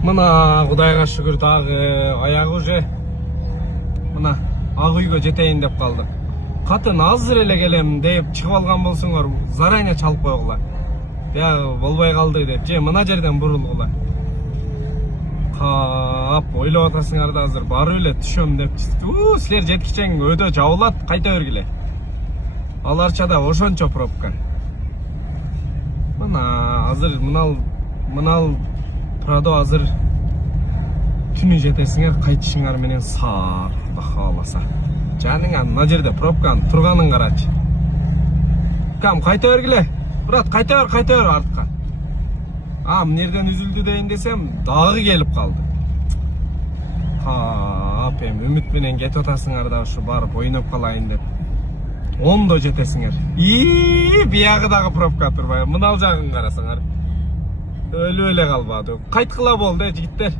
Мына Кудайга шүгүр дагы аягы уже мына ак үйгө жетейин деп калдык. Катын азыр эле келем деп чыгып алган болсоңор заранее чалып койгула. Бияга болбой калды деп же мына жерден бурулгула. Кап ойлоп атасыңар да азыр барып эле түшөм деп. Силер жеткичең өйдө жабылат, кайта бергиле. Аларчада ошончо пробка. Мына азыр мынал Прадо азыр түнү жетесиңер кайтышыңар менен саак Кудай кааласа. Жаныңа мына жерде пробканын турганын карачы. Кам кайта бергиле. Брат, кайта бер артка. Мына жерден үзүлдү дейин десем, дагы келип калды. Эми үмүт менен кетип атасыңар да ушу барып ойноп калайын деп. Ондо жетесиңер. Биягы дагы пробка турбайбы. Мынал жагын карасаңар. Өлүп эле калбады. Кайткыла болду, жигиттер.